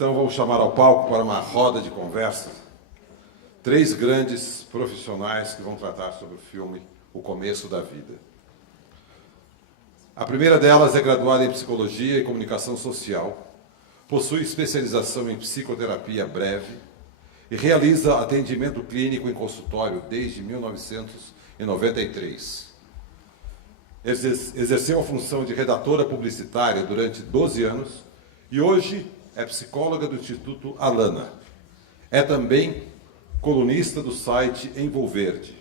Então vou chamar ao palco para uma roda de conversa 3 grandes profissionais que vão tratar sobre o filme O Começo da Vida. A primeira delas é graduada em Psicologia e Comunicação Social, possui especialização em psicoterapia breve e realiza atendimento clínico em consultório desde 1993. Exerceu a função de redatora publicitária durante 12 anos e hoje é psicóloga do Instituto Alana. É também colunista do site Envolverde.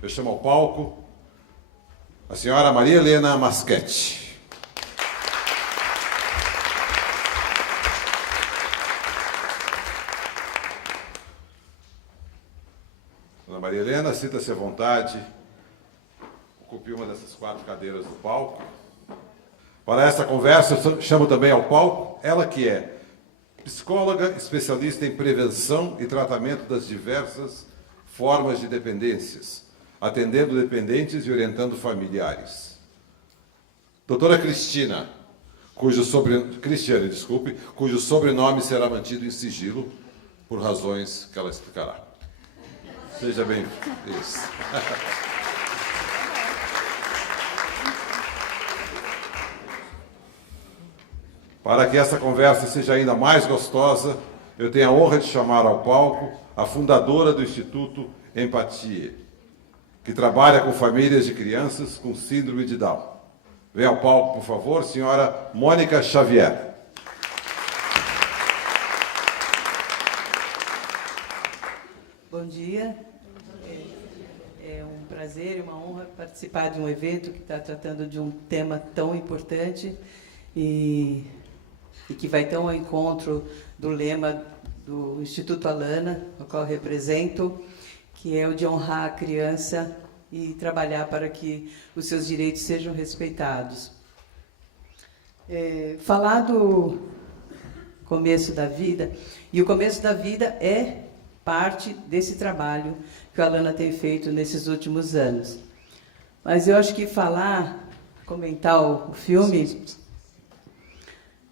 Eu chamo ao palco a senhora Maria Helena Maschetti. Dona Maria Helena, sinta-se à vontade. Ocupe uma dessas 4 cadeiras do palco. Para essa conversa, eu chamo também ao palco ela que é psicóloga, especialista em prevenção e tratamento das diversas formas de dependências, atendendo dependentes e orientando familiares. Doutora Cristiane, cujo sobrenome será mantido em sigilo por razões que ela explicará. Seja bem-vindo. Isso. Para que essa conversa seja ainda mais gostosa, eu tenho a honra de chamar ao palco a fundadora do Instituto Empatia, que trabalha com famílias de crianças com síndrome de Down. Venha ao palco, por favor, senhora Mônica Xavier. Bom dia. É um prazer e uma honra participar de um evento que está tratando de um tema tão importante e que vai tão ao encontro do lema do Instituto Alana, ao qual eu represento, que é o de honrar a criança e trabalhar para que os seus direitos sejam respeitados. Falar do começo da vida, e o começo da vida é parte desse trabalho que a Alana tem feito nesses últimos anos. Mas eu acho que comentar o filme,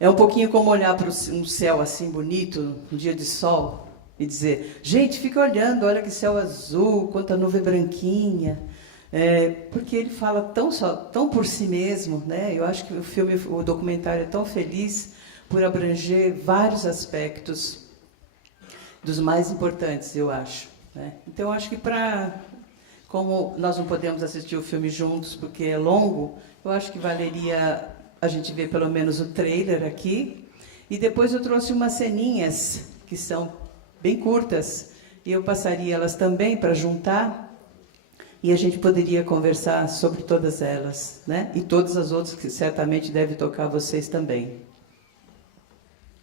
é um pouquinho como olhar para um céu assim bonito, um dia de sol, e dizer, gente, fica olhando, olha que céu azul, quanta nuvem branquinha. Porque ele fala tão por si mesmo, né? Eu acho que o documentário é tão feliz por abranger vários aspectos dos mais importantes, eu acho. Né? Então, eu acho que como nós não podemos assistir o filme juntos, porque é longo, eu acho que valeria a gente ver pelo menos o trailer aqui. E depois eu trouxe umas ceninhas que são bem curtas, e eu passaria elas também para juntar, e a gente poderia conversar sobre todas elas, né? E todas as outras que certamente devem tocar vocês também.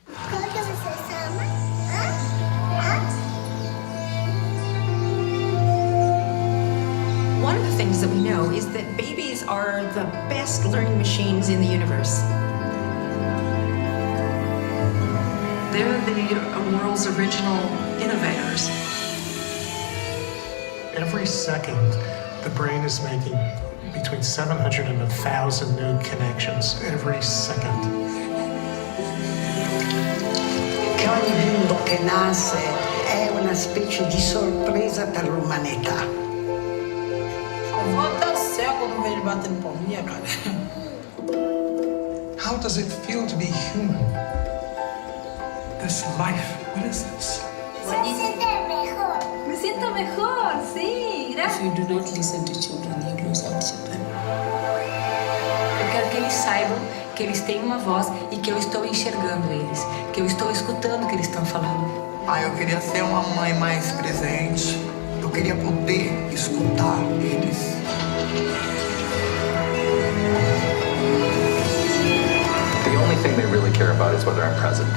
Como que você chama? One of the things that we know is that babies are the best learning machines in the universe. They're the world's original innovators. Every second, the brain is making between 700 and 1,000 new connections every second. Che ogni bimbo che nasce è una specie di sorpresa per l'umanità. Eu vou até o céu quando vejo ele batendo palminha, cara. How does it feel to be human? This life, what is this? Se siente mejor. Me siento mejor, sí, gracias. If you do not listen to children, you lose out to them. Eu quero que eles saibam que eles têm uma voz e que eu estou enxergando eles, que eu estou escutando o que eles estão falando. Eu queria ser uma mãe mais presente. Eu queria poder escutar eles. The only thing they really care about is whether I'm present.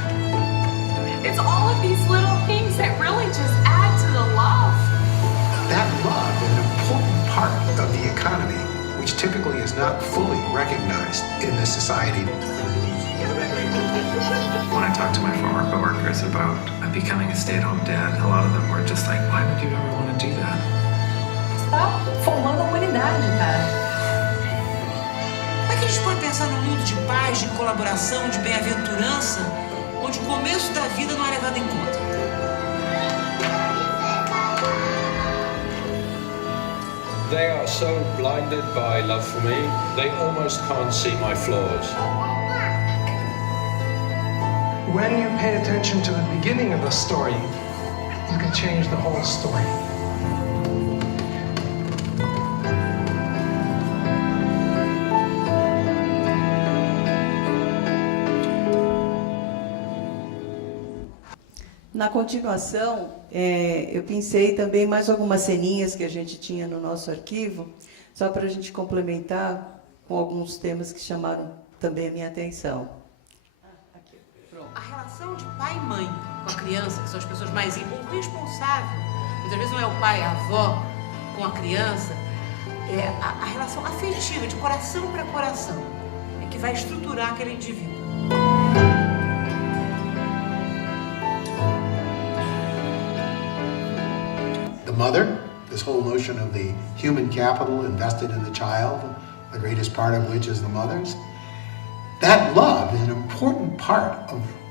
It's all of these little things that really just add to the love. That love is an important part of the economy, which typically is not fully recognized in this society. When I talked to my former coworkers about becoming a stay-at-home dad, a lot of them were just like, why would you ever want to do that? Está formando a humanidade, cara. Como é que a gente pode pensar num mundo de paz, de colaboração, de bem-aventurança, onde o começo da vida não é levado em conta. They are so blinded by love for me, they almost can't see my flaws. When you pay attention to the beginning of a story, you can change the whole story. Na continuação, eu pensei também mais algumas ceninhas que a gente tinha no nosso arquivo, só para a gente complementar com alguns temas que chamaram também a minha atenção. A relação de pai e mãe com a criança, que são as pessoas mais íntimas, o responsável, muitas vezes não é o pai, é a avó com a criança, é a relação afetiva, de coração para coração, é que vai estruturar aquele indivíduo. The mother, this whole notion of the human capital invested in the child, the greatest part of which is the mother's, that love is an important part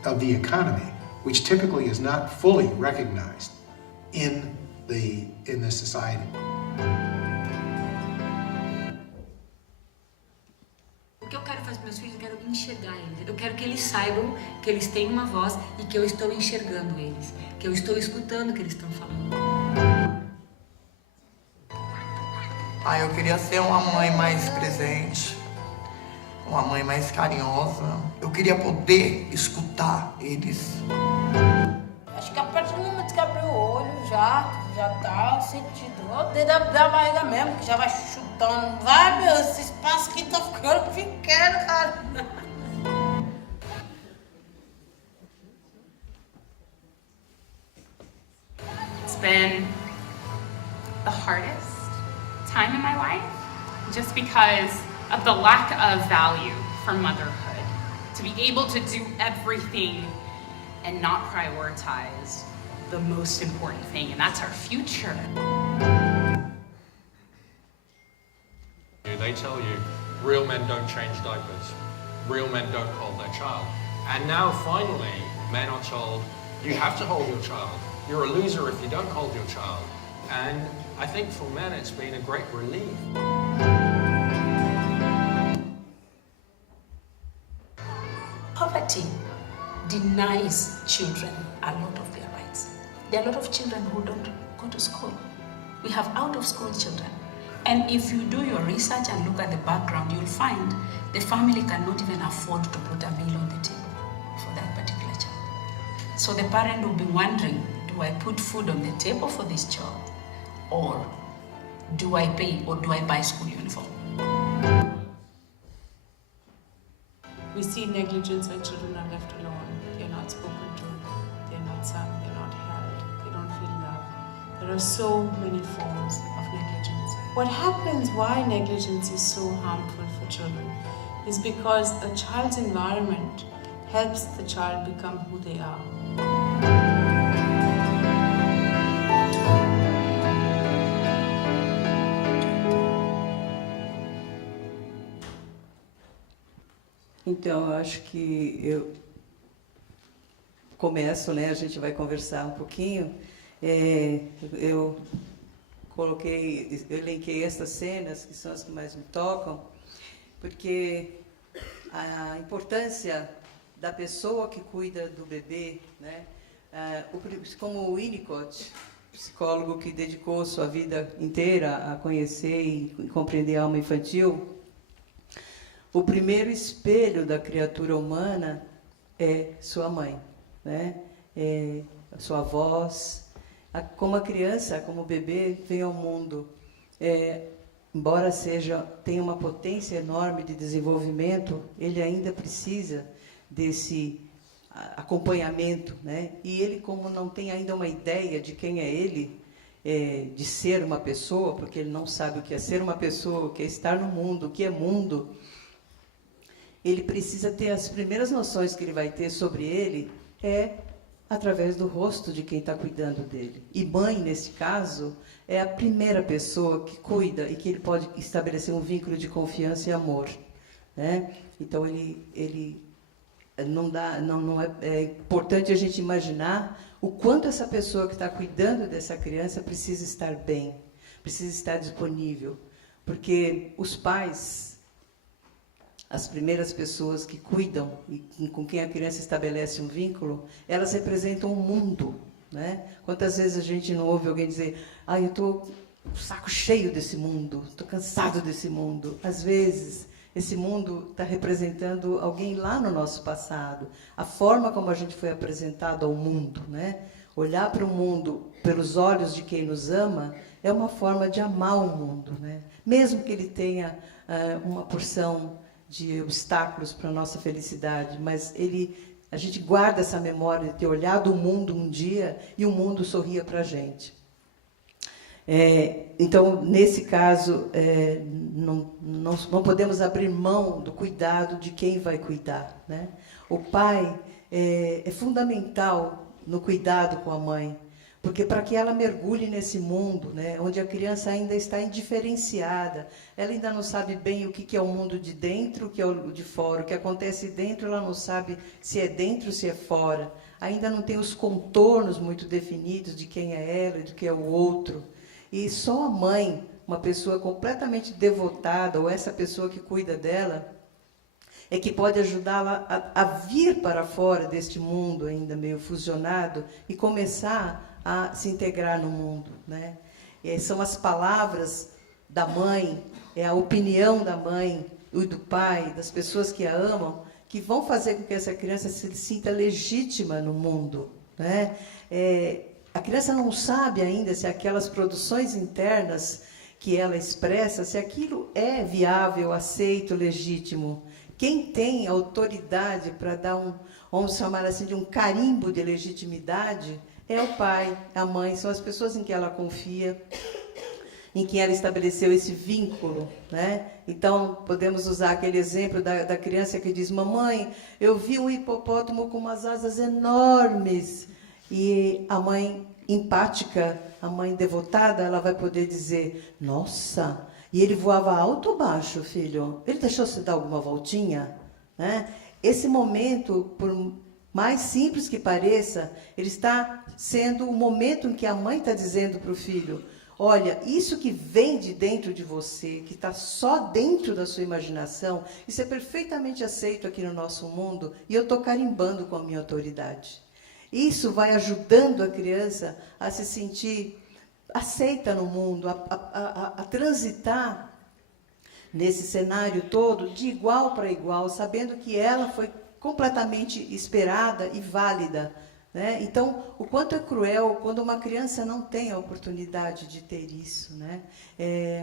of the economy, which typically is not fully recognized in the society. O que eu quero fazer para meus filhos, eu quero enxergar eles. Eu quero que eles saibam que eles têm uma voz e que eu estou enxergando eles, que eu estou escutando o que eles estão falando. Eu queria ser uma mãe mais presente, uma mãe mais carinhosa. Eu queria poder escutar eles. Acho que a partir do momento que abriu o olho, já tá sentindo o dedo da barriga mesmo, que já vai chutando. Vai, meu, esse espaço aqui tá ficando pequeno, cara. It's been the hardest time in my life, just because of the lack of value for motherhood. To be able to do everything and not prioritize the most important thing, and that's our future. They tell you real men don't change diapers, real men don't hold their child. And now finally, men are told, you have to hold your child. You're a loser if you don't hold your child. And I think for men it's been a great relief. Poverty denies children a lot of their rights. There are a lot of children who don't go to school. We have out-of-school children. And if you do your research and look at the background, you'll find the family cannot even afford to put a meal on the table for that particular child. So the parent will be wondering, do I put food on the table for this child? Or do I pay, or do I buy school uniform? We see negligence when children are left alone. They're not spoken to, they're not sung, they're not held, they don't feel love. There are so many forms of negligence. What happens, why negligence is so harmful for children, is because a child's environment helps the child become who they are. Então, eu acho que eu começo, né? A gente vai conversar um pouquinho. Eu elenquei essas cenas, que são as que mais me tocam, porque a importância da pessoa que cuida do bebê, né? Como o Winnicott, psicólogo que dedicou sua vida inteira a conhecer e compreender a alma infantil, o primeiro espelho da criatura humana é sua mãe, né? É a sua voz. Como a criança, como o bebê vem ao mundo, embora tenha uma potência enorme de desenvolvimento, ele ainda precisa desse acompanhamento, né? E ele, como não tem ainda uma ideia de quem é ele, de ser uma pessoa, porque ele não sabe o que é ser uma pessoa, o que é estar no mundo, o que é mundo, ele precisa ter as primeiras noções que ele vai ter sobre ele através do rosto de quem está cuidando dele. E mãe, nesse caso, é a primeira pessoa que cuida e que ele pode estabelecer um vínculo de confiança e amor, né? Então, é importante a gente imaginar o quanto essa pessoa que está cuidando dessa criança precisa estar bem, precisa estar disponível. Porque os pais, as primeiras pessoas que cuidam e com quem a criança estabelece um vínculo, elas representam o mundo, né? Quantas vezes a gente não ouve alguém dizer: eu estou com o saco cheio desse mundo, estou cansado desse mundo. Às vezes, esse mundo está representando alguém lá no nosso passado. A forma como a gente foi apresentado ao mundo, né? Olhar para o mundo pelos olhos de quem nos ama é uma forma de amar o mundo, né? Mesmo que ele tenha uma porção de obstáculos para a nossa felicidade, mas a gente guarda essa memória de ter olhado o mundo um dia e o mundo sorria para a gente. Então, nesse caso, não podemos abrir mão do cuidado de quem vai cuidar, né? O pai é fundamental no cuidado com a mãe, porque para que ela mergulhe nesse mundo, né, onde a criança ainda está indiferenciada, ela ainda não sabe bem o que é o mundo de dentro, o que é o de fora, o que acontece dentro, ela não sabe se é dentro ou se é fora, ainda não tem os contornos muito definidos de quem é ela e do que é o outro. E só a mãe, uma pessoa completamente devotada, ou essa pessoa que cuida dela, é que pode ajudá-la a vir para fora deste mundo ainda meio fusionado e começar a se integrar no mundo, né? São as palavras da mãe, é a opinião da mãe e do pai, das pessoas que a amam, que vão fazer com que essa criança se sinta legítima no mundo, né? A criança não sabe ainda se aquelas produções internas que ela expressa, se aquilo é viável, aceito, legítimo. Quem tem autoridade para dar vamos chamar assim, de um carimbo de legitimidade, é o pai, a mãe, são as pessoas em que ela confia, em que ela estabeleceu esse vínculo, né? Então, podemos usar aquele exemplo da criança que diz: mamãe, eu vi um hipopótamo com umas asas enormes. E a mãe empática, a mãe devotada, ela vai poder dizer: nossa, e ele voava alto ou baixo, filho? Ele deixou você dar alguma voltinha? Né? Esse momento, por mais simples que pareça, ele está sendo o momento em que a mãe está dizendo para o filho: olha, isso que vem de dentro de você, que está só dentro da sua imaginação, isso é perfeitamente aceito aqui no nosso mundo, e eu estou carimbando com a minha autoridade. Isso vai ajudando a criança a se sentir aceita no mundo, a transitar nesse cenário todo de igual para igual, sabendo que ela foi completamente esperada e válida, né? Então, o quanto é cruel quando uma criança não tem a oportunidade de ter isso, né?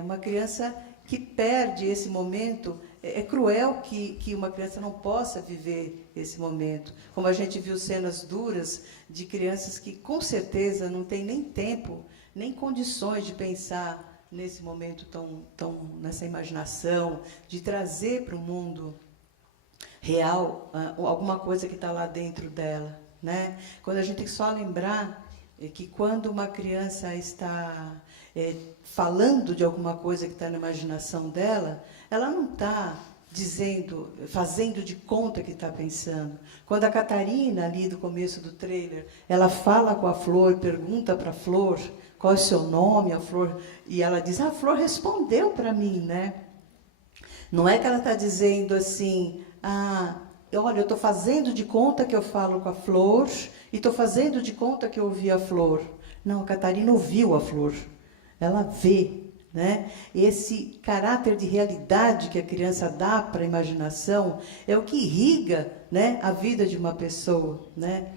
Uma criança que perde esse momento, é cruel que uma criança não possa viver esse momento. Como a gente viu cenas duras de crianças que, com certeza, não têm nem tempo, nem condições de pensar nesse momento tão nessa imaginação, de trazer para o mundo real alguma coisa que está lá dentro dela, né? Quando a gente tem que só lembrar que quando uma criança está falando de alguma coisa que está na imaginação dela, ela não está fazendo de conta que está pensando. Quando a Catarina, ali do começo do trailer, ela fala com a Flor, pergunta para a Flor qual é o seu nome, a Flor, e ela diz: a Flor respondeu para mim, né? Não é que ela está dizendo assim: olha, eu estou fazendo de conta que eu falo com a Flor e estou fazendo de conta que eu ouvi a Flor. Não, a Catarina ouviu a Flor. Ela vê, né? Esse caráter de realidade que a criança dá para a imaginação é o que irriga, né, a vida de uma pessoa, né?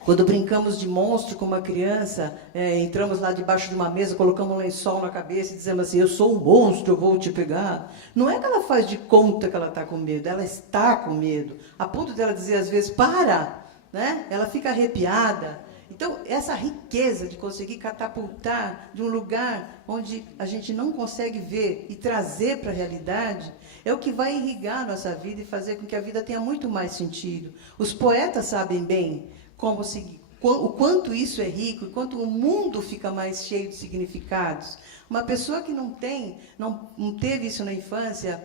Quando brincamos de monstro com uma criança, entramos lá debaixo de uma mesa, colocamos um lençol na cabeça e dizemos assim: eu sou um monstro, eu vou te pegar. Não é que ela faz de conta que ela está com medo, ela está com medo, a ponto dela dizer às vezes: para, né? Ela fica arrepiada. Então, essa riqueza de conseguir catapultar de um lugar onde a gente não consegue ver e trazer para a realidade é o que vai irrigar a nossa vida e fazer com que a vida tenha muito mais sentido. Os poetas sabem bem o quanto isso é rico, e quanto o mundo fica mais cheio de significados. Uma pessoa que não teve isso na infância,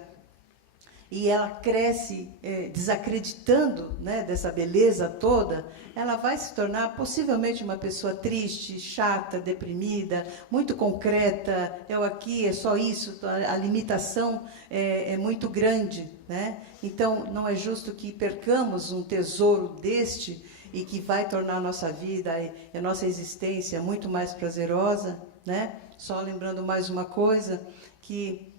e ela cresce desacreditando, né, dessa beleza toda, ela vai se tornar possivelmente uma pessoa triste, chata, deprimida, muito concreta, eu aqui, é só isso, a limitação é muito grande, né? Então, não é justo que percamos um tesouro deste e que vai tornar a nossa vida, a nossa existência muito mais prazerosa, né? Só lembrando mais uma coisa, que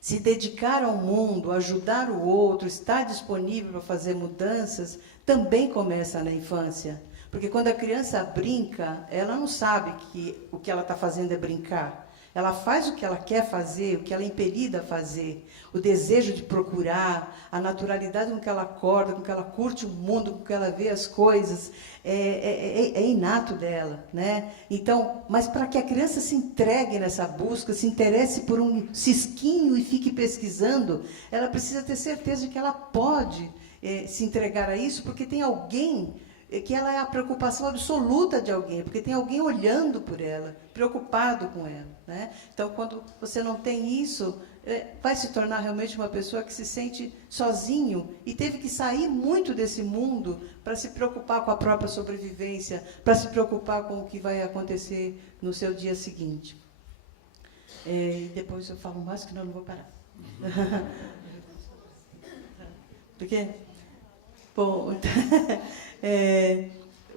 se dedicar ao mundo, ajudar o outro, estar disponível para fazer mudanças, também começa na infância. Porque quando a criança brinca, ela não sabe que o que ela está fazendo é brincar. Ela faz o que ela quer fazer, o que ela é impelida a fazer. O desejo de procurar, a naturalidade com que ela acorda, com que ela curte o mundo, com que ela vê as coisas, é inato dela, né? Então, mas para que a criança se entregue nessa busca, se interesse por um cisquinho e fique pesquisando, ela precisa ter certeza de que ela pode se entregar a isso, porque tem alguém que ela é a preocupação absoluta de alguém, porque tem alguém olhando por ela, preocupado com ela, né? Então, quando você não tem isso, vai se tornar realmente uma pessoa que se sente sozinho e teve que sair muito desse mundo para se preocupar com a própria sobrevivência, para se preocupar com o que vai acontecer no seu dia seguinte. Depois eu falo mais, que não vou parar. Por quê? Bom,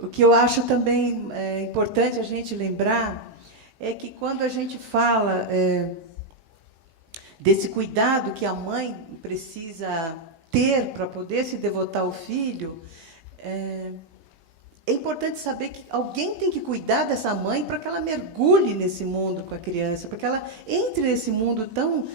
o que eu acho também importante a gente lembrar é que quando a gente fala desse cuidado que a mãe precisa ter para poder se devotar ao filho, é importante saber que alguém tem que cuidar dessa mãe para que ela mergulhe nesse mundo com a criança, para que ela entre nesse mundo tão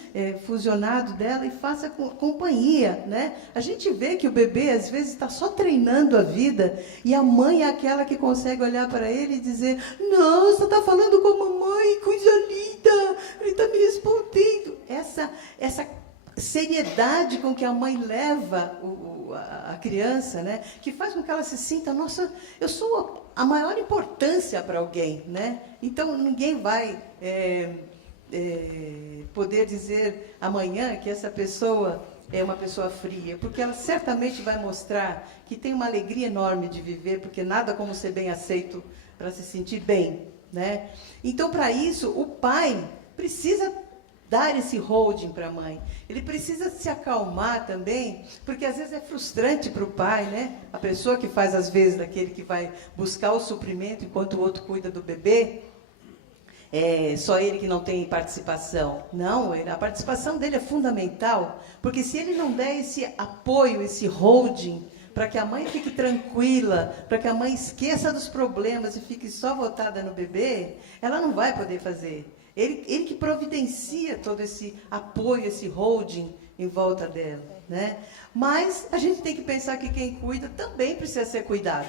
fusionado dela e faça companhia, né? A gente vê que o bebê, às vezes, está só treinando a vida e a mãe é aquela que consegue olhar para ele e dizer: não, você está falando com a mamãe, coisa linda, ele está me respondendo. Essa seriedade com que a mãe leva a criança, né, que faz com que ela se sinta, nossa, eu sou a maior importância para alguém, né? Então ninguém vai poder dizer amanhã que essa pessoa é uma pessoa fria, porque ela certamente vai mostrar que tem uma alegria enorme de viver, porque nada como ser bem aceito para se sentir bem, né? Então, para isso, o pai precisa dar esse holding para a mãe. Ele precisa se acalmar também, porque às vezes é frustrante para o pai, né? A pessoa que faz, às vezes, daquele que vai buscar o suprimento enquanto o outro cuida do bebê, só ele que não tem participação. Não, a participação dele é fundamental, porque se ele não der esse apoio, esse holding, para que a mãe fique tranquila, para que a mãe esqueça dos problemas e fique só voltada no bebê, ela não vai poder fazer. Ele que providencia todo esse apoio, esse holding em volta dela, né? Mas a gente tem que pensar que quem cuida também precisa ser cuidado,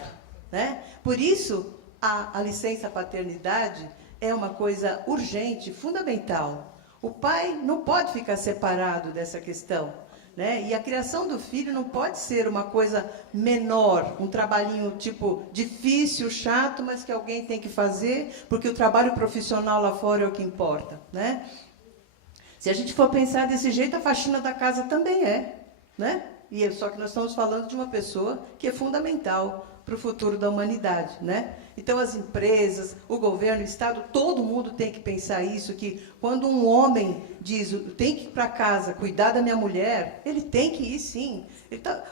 né? Por isso, a licença paternidade é uma coisa urgente, fundamental. O pai não pode ficar separado dessa questão, né? E a criação do filho não pode ser uma coisa menor, um trabalhinho tipo difícil, chato, mas que alguém tem que fazer, porque o trabalho profissional lá fora é o que importa, né? Se a gente for pensar desse jeito, a faxina da casa também né? E só que nós estamos falando de uma pessoa que é fundamental para o futuro da humanidade, né? Então, as empresas, o governo, o Estado, todo mundo tem que pensar isso, que quando um homem diz, tem que ir para casa cuidar da minha mulher, ele tem que ir, sim.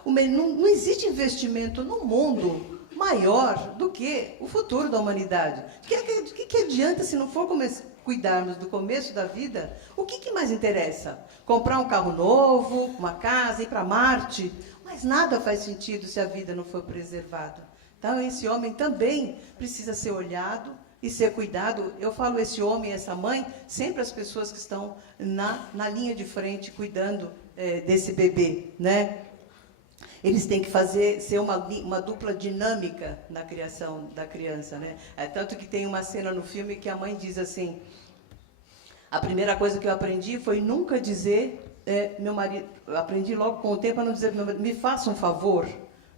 Não existe investimento no mundo maior do que o futuro da humanidade. O que adianta se não for cuidarmos do começo da vida? O que mais interessa? Comprar um carro novo, uma casa, ir para Marte? Mas nada faz sentido se a vida não for preservada. Então, esse homem também precisa ser olhado e ser cuidado. Eu falo esse homem, essa mãe, sempre as pessoas que estão na linha de frente cuidando desse bebê, né? Eles têm que ser uma dupla dinâmica na criação da criança, né? Tanto que tem uma cena no filme que a mãe diz assim: a primeira coisa que eu aprendi foi nunca dizer, meu marido, eu aprendi logo com o tempo a não dizer, meu marido, me faça um favor.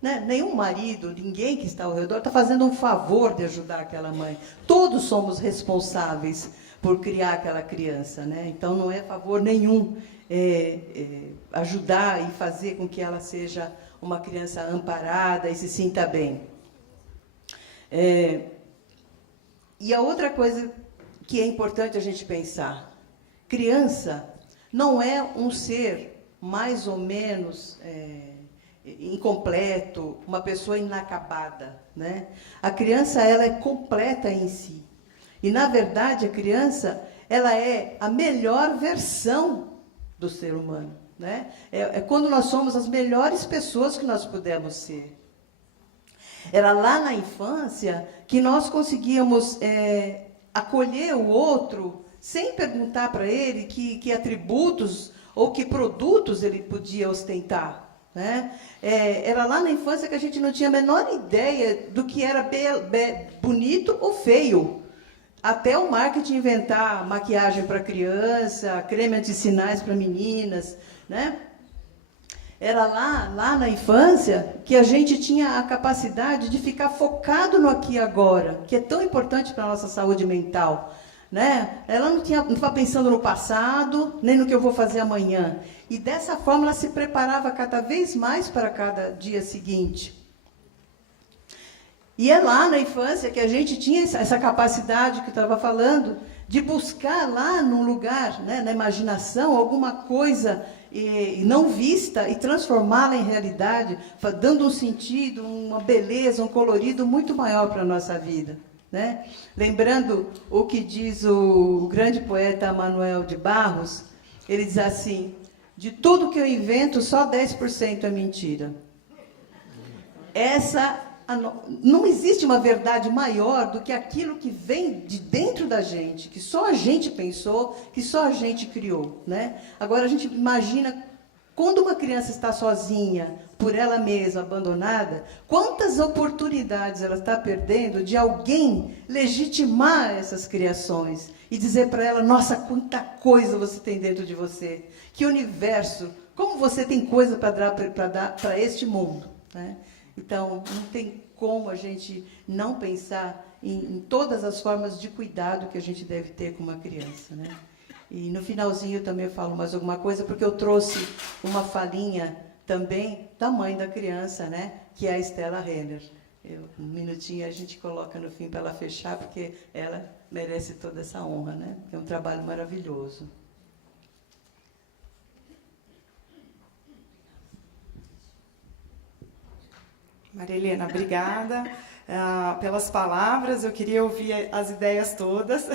Né? Nenhum marido, ninguém que está ao redor está fazendo um favor de ajudar aquela mãe. Todos somos responsáveis por criar aquela criança, né? Então não é favor nenhum. ajudar e fazer com que ela seja uma criança amparada e se sinta bem. E a outra coisa que é importante a gente pensar, criança não é um ser mais ou menos incompleto, uma pessoa inacabada, né? A criança, ela é completa em si. E, na verdade, a criança, ela é a melhor versão do ser humano, né? É quando nós somos as melhores pessoas que nós pudemos ser. Era lá na infância que nós conseguíamos acolher o outro sem perguntar para ele que atributos ou que produtos ele podia ostentar, né? Era lá na infância que a gente não tinha a menor ideia do que era bonito ou feio. Até o marketing inventar maquiagem para criança, creme antissinais para meninas, né? Era lá na infância que a gente tinha a capacidade de ficar focado no aqui e agora, que é tão importante para a nossa saúde mental, né? Ela não estava pensando no passado, nem no que eu vou fazer amanhã. E dessa forma ela se preparava cada vez mais para cada dia seguinte. E é lá na infância que a gente tinha essa capacidade que eu estava falando, de buscar lá num lugar, né, na imaginação, alguma coisa não vista e transformá-la em realidade, dando um sentido, uma beleza, um colorido muito maior para a nossa vida, né? Lembrando o que diz o grande poeta Manuel de Barros, ele diz assim: de tudo que eu invento, só 10% é mentira. Não existe uma verdade maior do que aquilo que vem de dentro da gente, que só a gente pensou, que só a gente criou, né? Agora, a gente imagina, quando uma criança está sozinha, por ela mesma, abandonada, quantas oportunidades ela está perdendo de alguém legitimar essas criações e dizer para ela: nossa, quanta coisa você tem dentro de você, que universo, como você tem coisa para dar para este mundo, né? Então, não tem como a gente não pensar em todas as formas de cuidado que a gente deve ter com uma criança, né? E no finalzinho eu também falo mais alguma coisa, porque eu trouxe uma falinha também da mãe da criança, né? Que é a Stella Renner. Um minutinho a gente coloca no fim para ela fechar, porque ela merece toda essa honra, né? É um trabalho maravilhoso. Maria Helena, obrigada pelas palavras. Eu queria ouvir as ideias todas,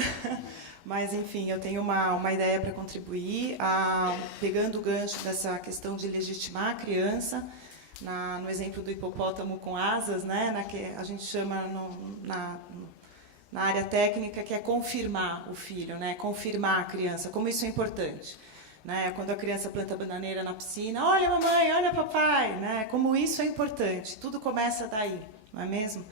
mas, enfim, eu tenho uma ideia para contribuir, pegando o gancho dessa questão de legitimar a criança, no exemplo do hipopótamo com asas, né, que a gente chama na área técnica, que é confirmar o filho, né, confirmar a criança, como isso é importante. Né, quando a criança planta bananeira na piscina, olha mamãe, olha papai, né, como isso é importante, tudo começa daí, não é mesmo?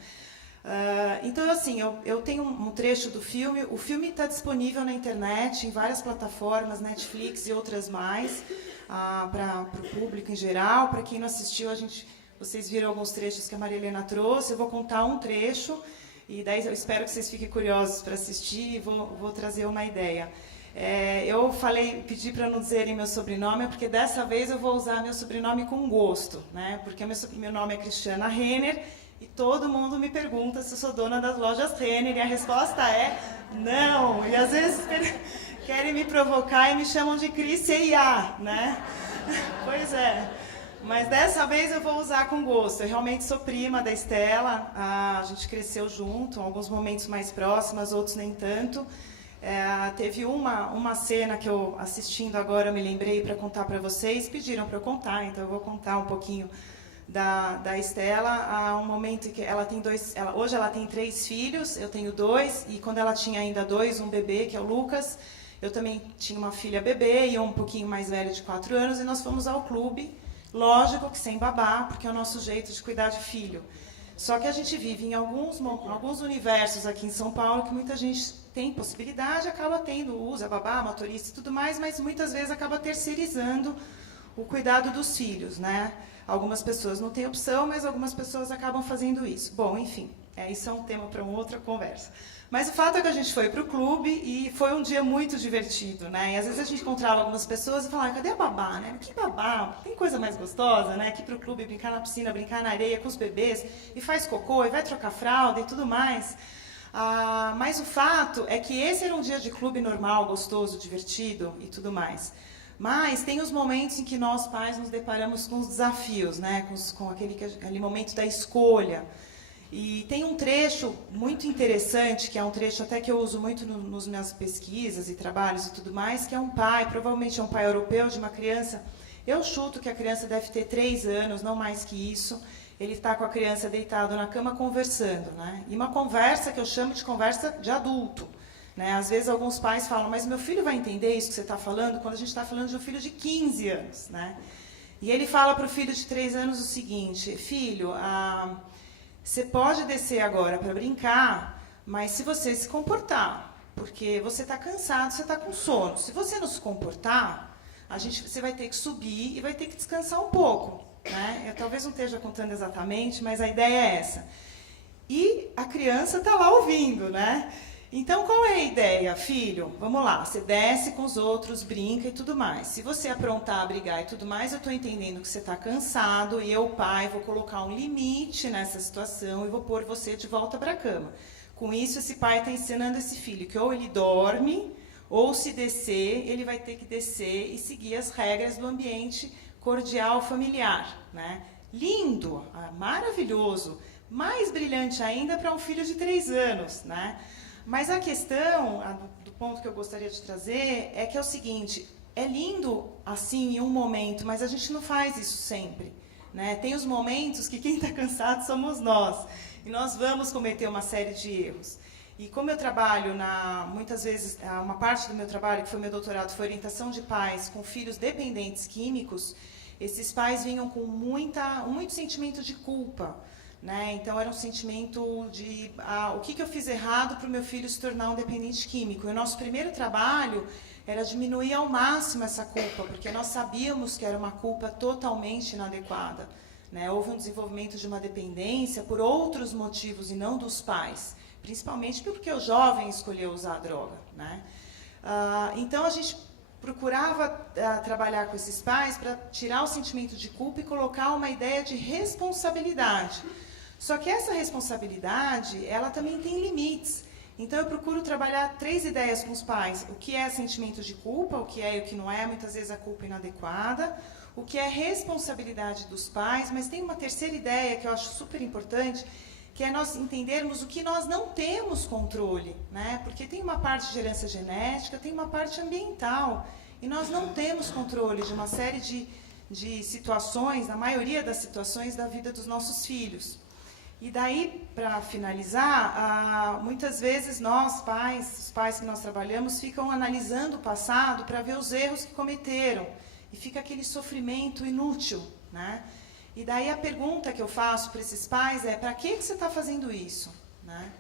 Então, assim, eu tenho um trecho do filme, o filme está disponível na internet, em várias plataformas, Netflix e outras mais, para o público em geral. Para quem não assistiu, vocês viram alguns trechos que a Maria Helena trouxe, eu vou contar um trecho, e daí eu espero que vocês fiquem curiosos para assistir e vou trazer uma ideia. Eu pedi para não dizerem meu sobrenome, porque dessa vez eu vou usar meu sobrenome com gosto, né? Porque meu nome é Cristiana Renner e todo mundo me pergunta se eu sou dona das lojas Renner, e a resposta é não. E às vezes querem me provocar e me chamam de Cris C&A, né? Pois é. Mas dessa vez eu vou usar com gosto. Eu realmente sou prima da Stella, a gente cresceu junto, em alguns momentos mais próximos, outros nem tanto. Teve uma cena que eu, assistindo agora, eu me lembrei para contar para vocês, pediram para eu contar, então eu vou contar um pouquinho da Stella. Há um momento que ela tem hoje ela tem 3 filhos, eu tenho 2, e quando ela tinha ainda 2, um bebê, que é o Lucas, eu também tinha uma filha bebê e um pouquinho mais velho de 4 anos, e nós fomos ao clube, lógico que sem babá, porque é o nosso jeito de cuidar de filho. Só que a gente vive em alguns universos aqui em São Paulo que muita gente tem possibilidade, acaba tendo, usa babá, motorista e tudo mais, mas muitas vezes acaba terceirizando o cuidado dos filhos, né? Algumas pessoas não têm opção, mas algumas pessoas acabam fazendo isso. Bom, enfim, Isso é um tema para uma outra conversa. Mas o fato é que a gente foi para o clube e foi um dia muito divertido, né? E às vezes a gente encontrava algumas pessoas e falava, cadê a babá, né? Que babá? Tem coisa mais gostosa, né? Que ir para o clube, brincar na piscina, brincar na areia com os bebês, e faz cocô, e vai trocar fralda e tudo mais. Mas o fato é que esse era um dia de clube normal, gostoso, divertido e tudo mais. Mas tem os momentos em que nós, pais, nos deparamos com os desafios, né? Com aquele momento da escolha. E tem um trecho muito interessante, que é um trecho até que eu uso muito nas minhas pesquisas e trabalhos e tudo mais, que é um pai, provavelmente é um pai europeu de uma criança. Eu chuto que a criança deve ter 3 anos, não mais que isso. Ele está com a criança deitado na cama conversando, né? E uma conversa que eu chamo de conversa de adulto, né? Às vezes alguns pais falam, mas meu filho vai entender isso que você está falando, quando a gente está falando de um filho de 15 anos, né? E ele fala para o filho de 3 anos o seguinte, filho, você pode descer agora para brincar, mas se você se comportar, porque você está cansado, você está com sono. Se você não se comportar, você vai ter que subir e vai ter que descansar um pouco, né? Eu talvez não esteja contando exatamente, mas a ideia é essa. E a criança está lá ouvindo, né? Então, qual é a ideia, filho? Vamos lá, você desce com os outros, brinca e tudo mais. Se você aprontar a brigar e tudo mais, eu estou entendendo que você está cansado e eu, pai, vou colocar um limite nessa situação e vou pôr você de volta para a cama. Com isso, esse pai está ensinando esse filho que ou ele dorme, ou se descer, ele vai ter que descer e seguir as regras do ambiente cordial familiar, né? Lindo, maravilhoso, mais brilhante ainda para um filho de 3 anos, né? Mas a questão, do ponto que eu gostaria de trazer, é que é o seguinte, é lindo assim em um momento, mas a gente não faz isso sempre, né? Tem os momentos que quem está cansado somos nós, e nós vamos cometer uma série de erros. E como eu trabalho, muitas vezes, uma parte do meu trabalho, que foi meu doutorado, foi orientação de pais com filhos dependentes químicos, esses pais vinham com muito sentimento de culpa, né? Então era um sentimento de o que eu fiz errado para o meu filho se tornar um dependente químico. E o nosso primeiro trabalho era diminuir ao máximo essa culpa, porque nós sabíamos que era uma culpa totalmente inadequada, né? Houve um desenvolvimento de uma dependência por outros motivos e não dos pais, principalmente porque o jovem escolheu usar a droga, né? Então a gente procurava trabalhar com esses pais para tirar o sentimento de culpa e colocar uma ideia de responsabilidade. Só que essa responsabilidade, ela também tem limites. Então, eu procuro trabalhar 3 ideias com os pais. O que é sentimento de culpa, o que é e o que não é, muitas vezes a culpa inadequada. O que é responsabilidade dos pais, mas tem uma terceira ideia que eu acho super importante, que é nós entendermos o que nós não temos controle, né? Porque tem uma parte de herança genética, tem uma parte ambiental, e nós não temos controle de uma série de situações, na maioria das situações da vida dos nossos filhos. E daí, para finalizar, muitas vezes nós, os pais que nós trabalhamos, ficam analisando o passado para ver os erros que cometeram, e fica aquele sofrimento inútil, né? E daí a pergunta que eu faço para esses pais é, para que você está fazendo isso? Né?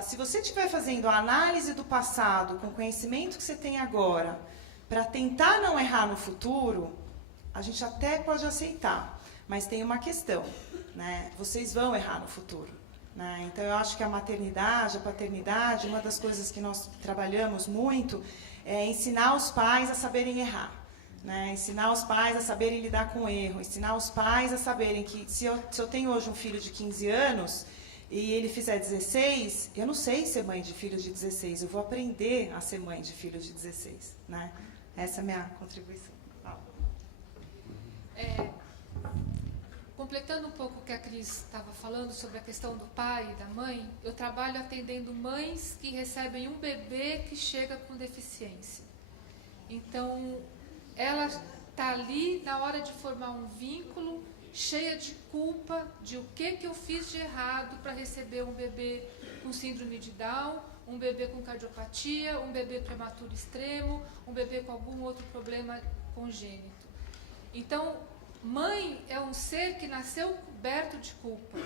Se você estiver fazendo a análise do passado com o conhecimento que você tem agora, para tentar não errar no futuro, a gente até pode aceitar, mas tem uma questão, né? Vocês vão errar no futuro. Né? Então eu acho que a maternidade, a paternidade, uma das coisas que nós trabalhamos muito é ensinar os pais a saberem errar. Né? Ensinar os pais a saberem lidar com o erro, ensinar os pais a saberem que se eu tenho hoje um filho de 15 anos e ele fizer 16, eu não sei ser mãe de filho de 16, eu vou aprender a ser mãe de filho de 16. Né? Essa é a minha contribuição. Completando um pouco o que a Cris estava falando sobre a questão do pai e da mãe, eu trabalho atendendo mães que recebem um bebê que chega com deficiência. Então, ela está ali na hora de formar um vínculo, cheia de culpa de o que eu fiz de errado para receber um bebê com síndrome de Down, um bebê com cardiopatia, um bebê prematuro extremo, um bebê com algum outro problema congênito. Então, mãe é um ser que nasceu coberto de culpa.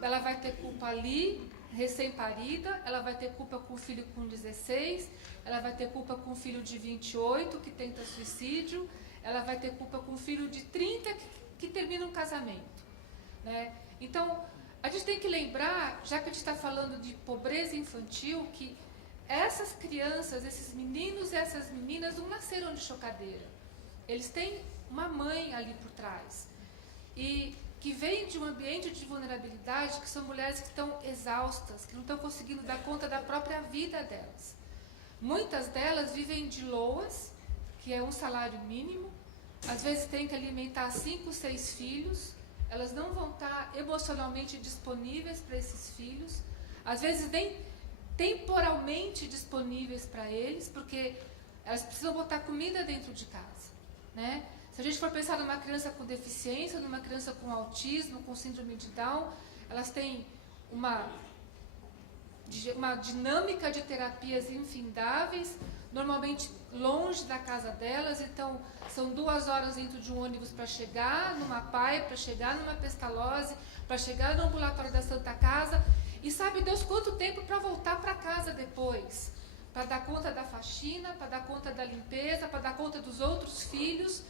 Ela vai ter culpa ali, recém-parida, ela vai ter culpa com o filho com 16, ela vai ter culpa com o filho de 28 que tenta suicídio, ela vai ter culpa com o filho de 30 que termina um casamento. Né? Então, a gente tem que lembrar, já que a gente está falando de pobreza infantil, que essas crianças, esses meninos e essas meninas não nasceram de chocadeira. Eles têm uma mãe ali por trás. E que vêm de um ambiente de vulnerabilidade, que são mulheres que estão exaustas, que não estão conseguindo dar conta da própria vida delas. Muitas delas vivem de loas, que é um salário mínimo, às vezes têm que alimentar 5, 6 filhos, elas não vão estar emocionalmente disponíveis para esses filhos, às vezes nem temporalmente disponíveis para eles, porque elas precisam botar comida dentro de casa, né? Se a gente for pensar numa criança com deficiência, numa criança com autismo, com síndrome de Down, elas têm uma dinâmica de terapias infindáveis, normalmente longe da casa delas, então são 2 horas dentro de um ônibus para chegar numa PAI, para chegar numa Pestalozzi, para chegar no ambulatório da Santa Casa, e sabe Deus quanto tempo para voltar para casa depois, para dar conta da faxina, para dar conta da limpeza, para dar conta dos outros filhos,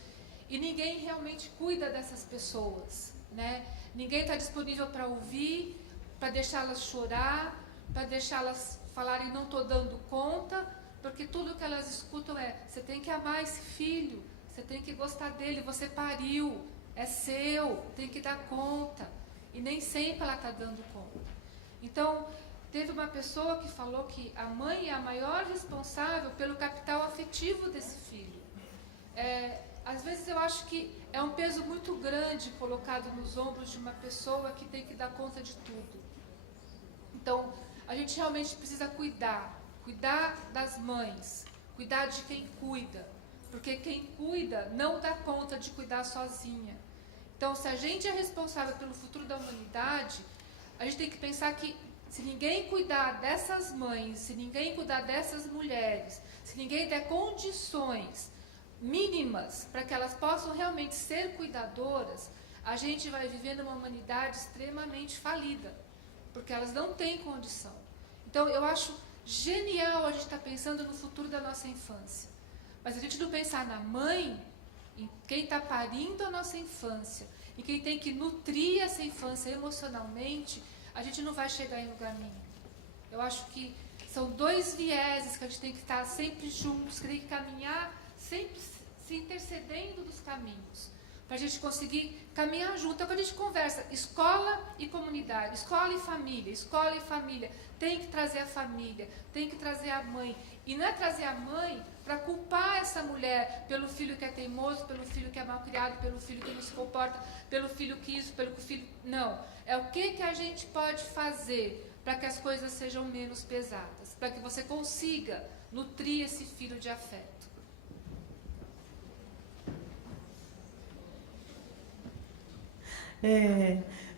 e ninguém realmente cuida dessas pessoas, né? Ninguém está disponível para ouvir, para deixá-las chorar, para deixá-las falarem não estou dando conta, porque tudo que elas escutam é: você tem que amar esse filho, você tem que gostar dele, você pariu, é seu, tem que dar conta. E nem sempre ela está dando conta. Então, teve uma pessoa que falou que a mãe é a maior responsável pelo capital afetivo desse filho. Às vezes eu acho que é um peso muito grande colocado nos ombros de uma pessoa que tem que dar conta de tudo. Então, a gente realmente precisa cuidar das mães, cuidar de quem cuida, porque quem cuida não dá conta de cuidar sozinha. Então, se a gente é responsável pelo futuro da humanidade, a gente tem que pensar que se ninguém cuidar dessas mães, se ninguém cuidar dessas mulheres, se ninguém der condições mínimas para que elas possam realmente ser cuidadoras, a gente vai viver numa humanidade extremamente falida, porque elas não têm condição. Então, eu acho genial a gente estar pensando no futuro da nossa infância, mas a gente não pensar na mãe, em quem está parindo a nossa infância, e quem tem que nutrir essa infância emocionalmente, a gente não vai chegar em lugar nenhum. Eu acho que são 2 vieses que a gente tem que estar sempre juntos, que tem que caminhar sempre se intercedendo dos caminhos, para a gente conseguir caminhar junto. É quando a gente conversa escola e comunidade, escola e família, tem que trazer a família, tem que trazer a mãe, e não é trazer a mãe para culpar essa mulher pelo filho que é teimoso, pelo filho que é mal criado, pelo filho que não se comporta, pelo filho que isso, pelo que o filho... Não, é o que a gente pode fazer para que as coisas sejam menos pesadas, para que você consiga nutrir esse filho de afeto.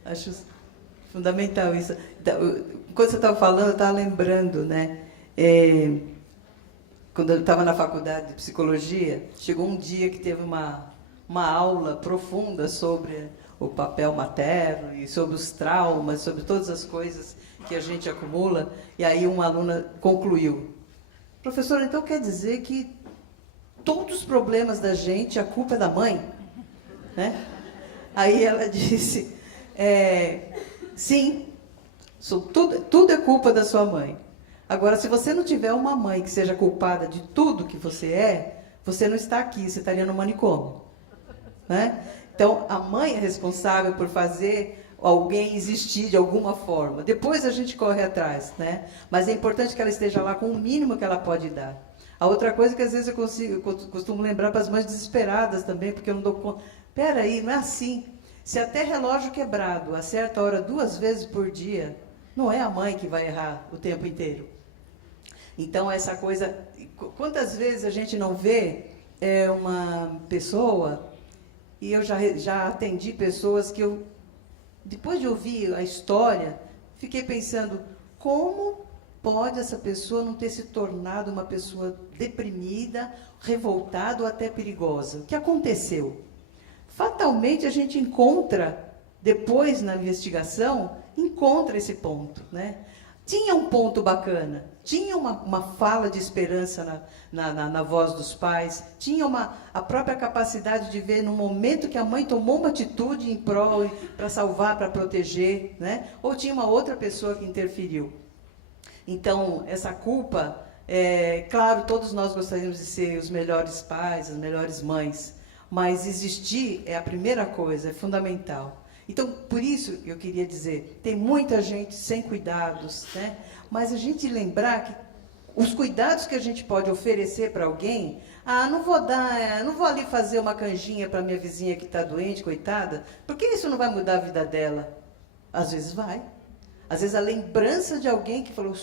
Acho fundamental isso. Quando você estava falando, eu estava lembrando, né? Quando eu estava na faculdade de psicologia, chegou um dia que teve uma aula profunda sobre o papel materno e sobre os traumas, sobre todas as coisas que a gente acumula, e aí uma aluna concluiu: professora, então quer dizer que todos os problemas da gente, a culpa é da mãe? Né? Aí ela disse, sim, tudo é culpa da sua mãe. Agora, se você não tiver uma mãe que seja culpada de tudo que você não está aqui, você estaria no manicômio. Né? Então, a mãe é responsável por fazer alguém existir de alguma forma. Depois a gente corre atrás, né? Mas é importante que ela esteja lá com o mínimo que ela pode dar. A outra coisa que às vezes eu costumo lembrar para as mães desesperadas também, porque eu não dou conta. Peraí, não é assim. Se até relógio quebrado acerta a hora 2 vezes por dia, não é a mãe que vai errar o tempo inteiro. Então, essa coisa... Quantas vezes a gente não vê uma pessoa... E eu já atendi pessoas que eu, depois de ouvir a história, fiquei pensando, como pode essa pessoa não ter se tornado uma pessoa deprimida, revoltada ou até perigosa? O que aconteceu? Fatalmente a gente encontra, depois na investigação, encontra esse ponto, né? tinha um ponto bacana, tinha uma fala de esperança na voz dos pais, tinha a própria capacidade de ver no momento que a mãe tomou uma atitude em prol, para salvar, para proteger, né? Ou tinha uma outra pessoa que interferiu. Então, essa culpa, claro, todos nós gostaríamos de ser os melhores pais, as melhores mães, mas existir é a primeira coisa, é fundamental. Então, por isso, eu queria dizer, tem muita gente sem cuidados, né? Mas a gente lembrar que os cuidados que a gente pode oferecer para alguém, não vou ali fazer uma canjinha para minha vizinha que está doente, coitada, porque isso não vai mudar a vida dela. Às vezes vai. Às vezes a lembrança de alguém que falou,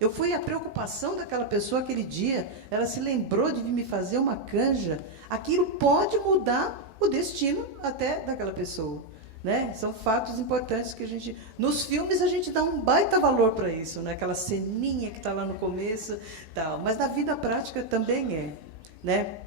eu fui a preocupação daquela pessoa aquele dia, ela se lembrou de vir me fazer uma canja, aquilo pode mudar o destino até daquela pessoa, né? São fatos importantes que nos filmes a gente dá um baita valor para isso, né? Aquela ceninha que está lá no começo, tal. Mas na vida prática também né?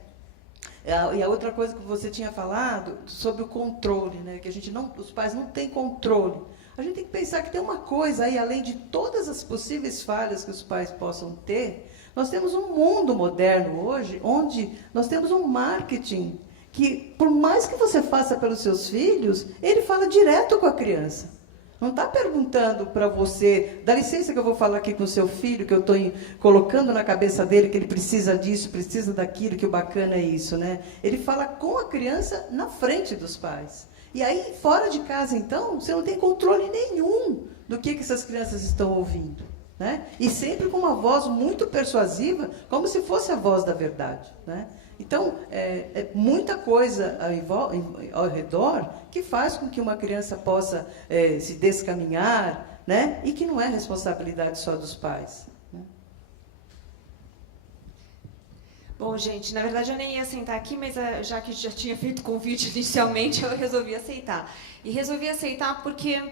E a outra coisa que você tinha falado sobre o controle, né? Que os pais não têm controle. A gente tem que pensar que tem uma coisa aí, além de todas as possíveis falhas que os pais possam ter, nós temos um mundo moderno hoje, onde nós temos um marketing que, por mais que você faça pelos seus filhos, ele fala direto com a criança. Não está perguntando para você, dá licença que eu vou falar aqui com o seu filho, que eu estou colocando na cabeça dele que ele precisa disso, precisa daquilo, que o bacana é isso, né? Ele fala com a criança na frente dos pais. E aí, fora de casa, então, você não tem controle nenhum do que essas crianças estão ouvindo, né? E sempre com uma voz muito persuasiva, como se fosse a voz da verdade, né? Então, é muita coisa ao redor que faz com que uma criança possa se descaminhar, né? E que não é responsabilidade só dos pais. Né? Bom, gente, na verdade eu nem ia sentar aqui, mas já que já tinha feito o convite inicialmente, eu resolvi aceitar. E resolvi aceitar porque,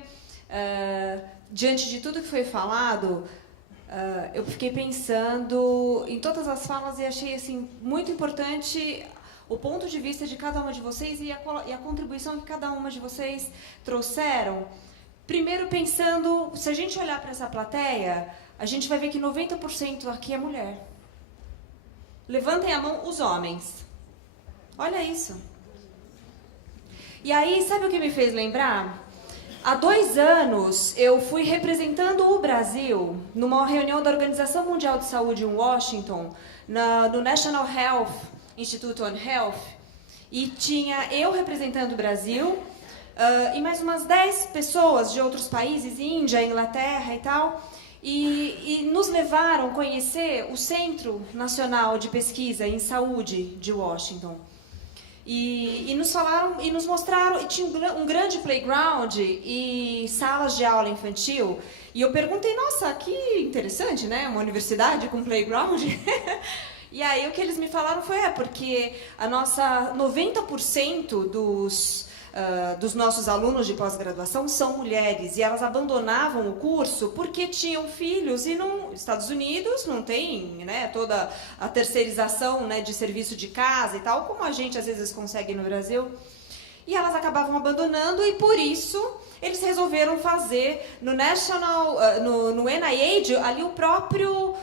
diante de tudo que foi falado, eu fiquei pensando em todas as falas e achei assim, muito importante o ponto de vista de cada uma de vocês e a contribuição que cada uma de vocês trouxeram. Primeiro pensando, se a gente olhar para essa plateia, a gente vai ver que 90% aqui é mulher. Levantem a mão os homens. Olha isso. E aí, sabe o que me fez lembrar? Há 2 anos, eu fui representando o Brasil numa reunião da Organização Mundial de Saúde em Washington, no National Health Institute on Health, e tinha eu representando o Brasil e mais umas 10 pessoas de outros países, Índia, Inglaterra e tal, e nos levaram a conhecer o Centro Nacional de Pesquisa em Saúde de Washington. E nos falaram e nos mostraram, e tinha um grande playground e salas de aula infantil. E eu perguntei, nossa, que interessante, né? Uma universidade com playground. E aí o que eles me falaram foi, porque a nossa 90% dos nossos alunos de pós-graduação são mulheres, e elas abandonavam o curso porque tinham filhos, e nos Estados Unidos não tem, né, toda a terceirização, né, de serviço de casa e tal, como a gente às vezes consegue no Brasil, e elas acabavam abandonando, e por isso eles resolveram fazer no NIH, ali o próprio,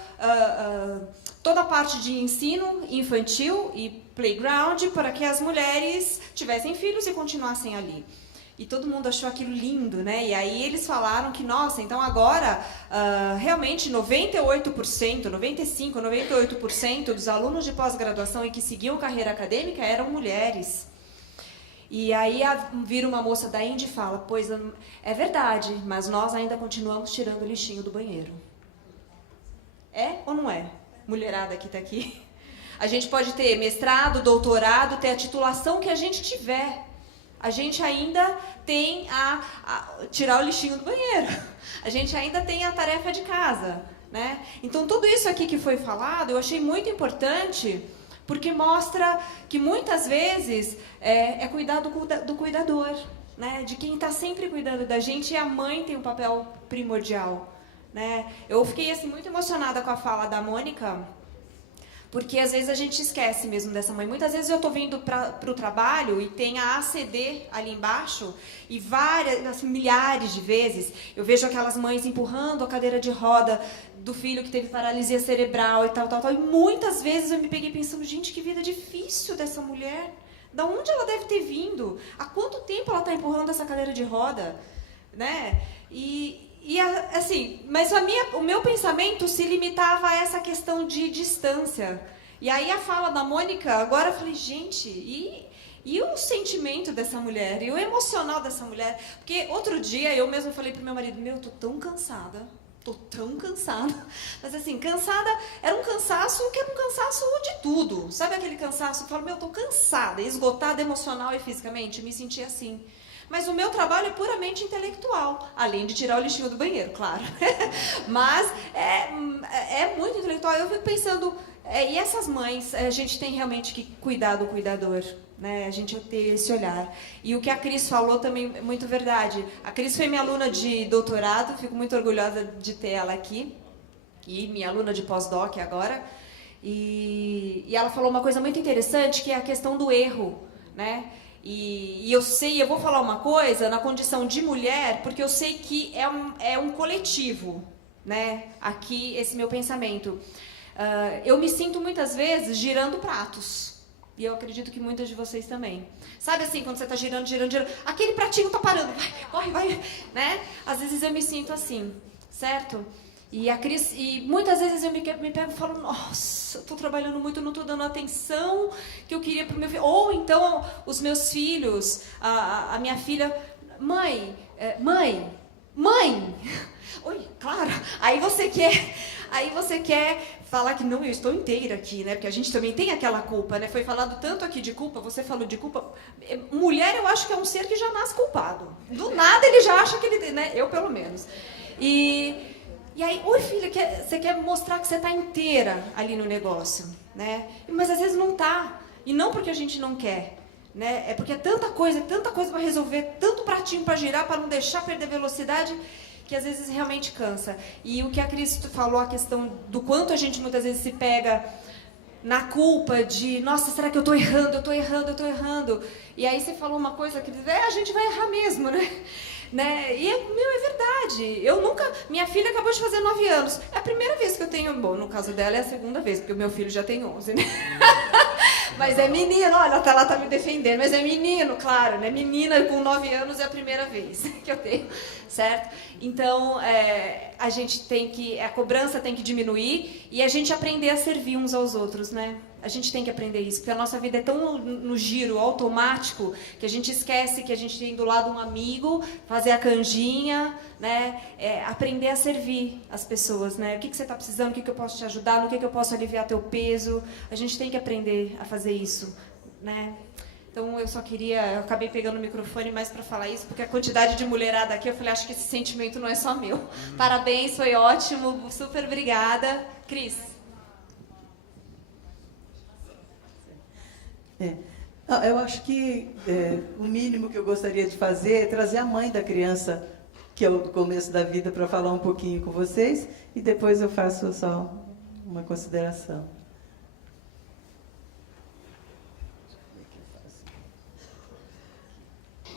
toda a parte de ensino infantil e playground para que as mulheres tivessem filhos e continuassem ali. E todo mundo achou aquilo lindo, né? E aí eles falaram que, nossa, então agora realmente 98%, 95%, 98% dos alunos de pós-graduação e que seguiam carreira acadêmica eram mulheres. E aí vira uma moça da Índia e fala, pois é verdade, mas nós ainda continuamos tirando o lixinho do banheiro. É ou não é? Mulherada que está aqui. A gente pode ter mestrado, doutorado, ter a titulação que a gente tiver. A gente ainda tem a tirar o lixinho do banheiro. A gente ainda tem a tarefa de casa, né? Então, tudo isso aqui que foi falado, eu achei muito importante, porque mostra que muitas vezes é cuidar do cuidador, né? De quem está sempre cuidando da gente, e a mãe tem um papel primordial, né? Eu fiquei assim, muito emocionada com a fala da Mônica, Porque às vezes a gente esquece mesmo dessa mãe. Muitas vezes eu estou vindo para o trabalho e tem a ACD ali embaixo e várias, assim, milhares de vezes eu vejo aquelas mães empurrando a cadeira de roda do filho que teve paralisia cerebral e tal. E muitas vezes eu me peguei pensando, gente, que vida difícil dessa mulher. Da onde ela deve ter vindo? Há quanto tempo ela está empurrando essa cadeira de roda? Né? Assim, mas o meu pensamento se limitava a essa questão de distância. E aí a fala da Mônica, agora eu falei, gente, e o sentimento dessa mulher? E o emocional dessa mulher? Porque outro dia eu mesmo falei pro meu marido, tô tão cansada. Tô tão cansada. Mas assim, cansada era um cansaço que era um cansaço de tudo. Sabe aquele cansaço? Eu falo, tô cansada, esgotada emocional e fisicamente. Me senti assim. Mas o meu trabalho é puramente intelectual, além de tirar o lixinho do banheiro, claro. Mas é muito intelectual. Eu fico pensando, e essas mães, a gente tem realmente que cuidar do cuidador, né? A gente ter esse olhar. E o que a Cris falou também é muito verdade. A Cris foi minha aluna de doutorado, fico muito orgulhosa de ter ela aqui, e minha aluna de pós-doc agora. E ela falou uma coisa muito interessante, que é a questão do erro, né? E eu sei, eu vou falar uma coisa na condição de mulher, porque eu sei que é um coletivo, né? Aqui, esse meu pensamento. Eu me sinto muitas vezes girando pratos. E eu acredito que muitas de vocês também. Sabe assim, quando você está girando, aquele pratinho está parando, vai, né? Às vezes eu me sinto assim, certo? E a Cris, e muitas vezes eu me pego e falo, nossa, eu estou trabalhando muito, não estou dando a atenção que eu queria para o meu filho. Ou então os meus filhos, a minha filha, mãe, oi, claro, aí você quer falar que não, eu estou inteira aqui, né? Porque a gente também tem aquela culpa, né? Foi falado tanto aqui de culpa, você falou de culpa. Mulher, eu acho que é um ser que já nasce culpado. Do nada ele já acha que ele, né? Eu pelo menos. E aí, oi filha, você quer mostrar que você está inteira ali no negócio, né? Mas às vezes não tá. E não porque a gente não quer, né? É porque é tanta coisa para resolver, tanto pratinho para girar, para não deixar perder velocidade, que às vezes realmente cansa. E o que a Cris falou, a questão do quanto a gente muitas vezes se pega na culpa de, nossa, será que eu estou errando, eu estou errando. E aí você falou uma coisa, Cris, a gente vai errar mesmo, né? E, é verdade. Minha filha acabou de fazer 9 anos. É a primeira vez que eu tenho, bom, no caso dela é a segunda vez, porque o meu filho já tem 11, né? Mas é menino, olha, ela tá me defendendo, mas é menino, claro, né? Menina com 9 anos é a primeira vez que eu tenho, certo? Então, a gente a cobrança tem que diminuir e a gente aprender a servir uns aos outros, né? A gente tem que aprender isso, porque a nossa vida é tão no giro automático que a gente esquece que a gente tem do lado um amigo, fazer a canjinha, né? Aprender a servir as pessoas, né? O que você está precisando, o que eu posso te ajudar, no que eu posso aliviar teu peso. A gente tem que aprender a fazer isso, né? Então eu acabei pegando o microfone mais para falar isso, porque a quantidade de mulherada aqui, eu falei, acho que esse sentimento não é só meu. Parabéns, foi ótimo, super obrigada. Cris. Eu acho que o mínimo que eu gostaria de fazer é trazer a mãe da criança, que é o começo da vida, para falar um pouquinho com vocês, e depois eu faço só uma consideração.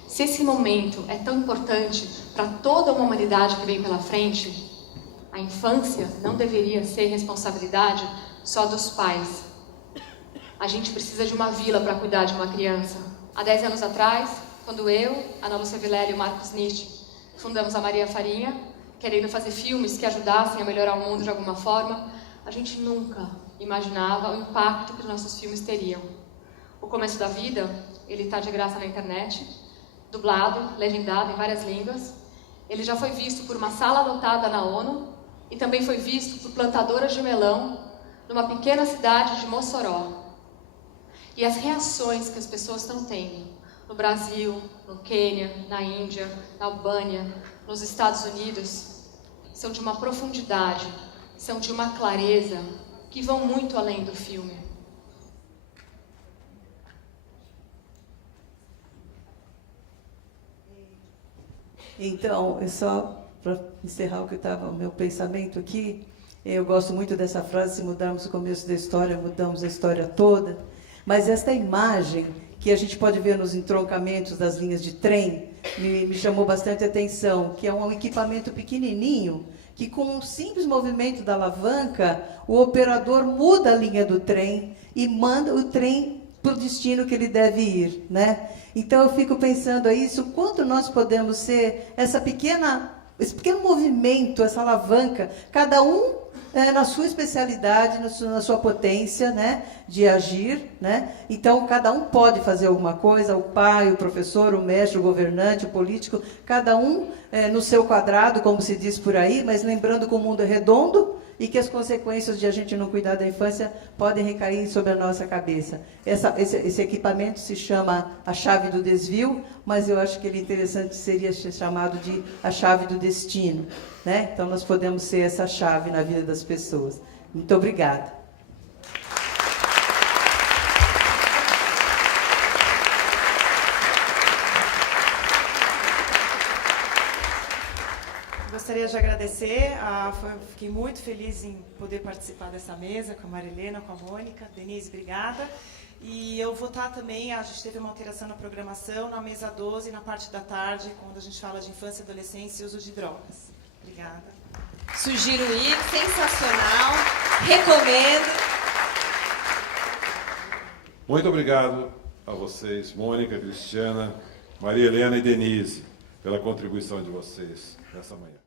Se esse momento é tão importante para toda uma humanidade que vem pela frente, a infância não deveria ser responsabilidade só dos pais. A gente precisa de uma vila para cuidar de uma criança. Há 10 anos atrás, quando eu, Ana Lúcia Vilela e o Marcos Nietzsche fundamos a Maria Farinha, querendo fazer filmes que ajudassem a melhorar o mundo de alguma forma, a gente nunca imaginava o impacto que os nossos filmes teriam. O Começo da Vida, ele está de graça na internet, dublado, legendado em várias línguas. Ele já foi visto por uma sala lotada na ONU e também foi visto por plantadoras de melão numa pequena cidade de Mossoró. E as reações que as pessoas estão tendo no Brasil, no Quênia, na Índia, na Albânia, nos Estados Unidos, são de uma profundidade, são de uma clareza que vão muito além do filme. Então, só para encerrar o meu pensamento aqui, Eu gosto muito dessa frase, se mudarmos o começo da história, mudamos a história toda. Mas esta imagem que a gente pode ver nos entroncamentos das linhas de trem, me chamou bastante atenção, que é um equipamento pequenininho, que com um simples movimento da alavanca, o operador muda a linha do trem e manda o trem para o destino que ele deve ir, né? Então eu fico pensando a isso, quanto nós podemos ser esse pequeno movimento, essa alavanca, cada um na sua especialidade, na sua potência, né, de agir, né? Então, cada um pode fazer alguma coisa, o pai, o professor, o mestre, o governante, o político, cada um no seu quadrado, como se diz por aí, mas lembrando que o mundo é redondo e que as consequências de a gente não cuidar da infância podem recair sobre a nossa cabeça. Esse equipamento se chama a chave do desvio, mas eu acho que ele interessante seria ser chamado de a chave do destino, né? Então, nós podemos ser essa chave na vida das pessoas. Muito obrigada. Gostaria de agradecer, fiquei muito feliz em poder participar dessa mesa com a Marilena, com a Mônica. Denise, obrigada. E eu vou estar também, a gente teve uma alteração na programação, na mesa 12, na parte da tarde, quando a gente fala de infância, adolescência e uso de drogas. Obrigada. Sugiro ir, sensacional, recomendo. Muito obrigado a vocês, Mônica, Cristiana, Maria Helena e Denise, pela contribuição de vocês nessa manhã.